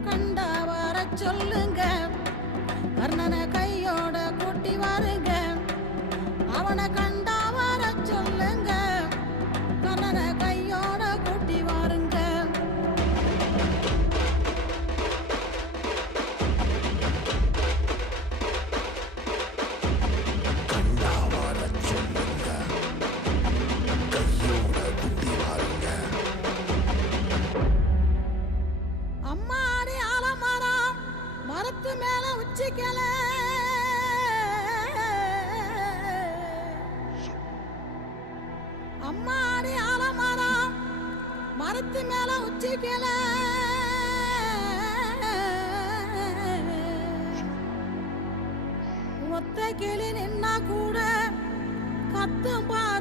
கண்டா வர சொல்லுங்க, கர்ணனை கையோட கூட்டி வாருங்க. அவனை கண்டா வர சொல்லுங்க, கர்ணனை கையோட கூட்டி வாருங்க. அம்மாடி ஆலமரம் மரத்து மேல உச்சிக்கல, அம்மாடி ஆலமரம் மரத்து மேல உச்சிக்கல, ஒத்த கிளி நின்னா கூட கத்தும்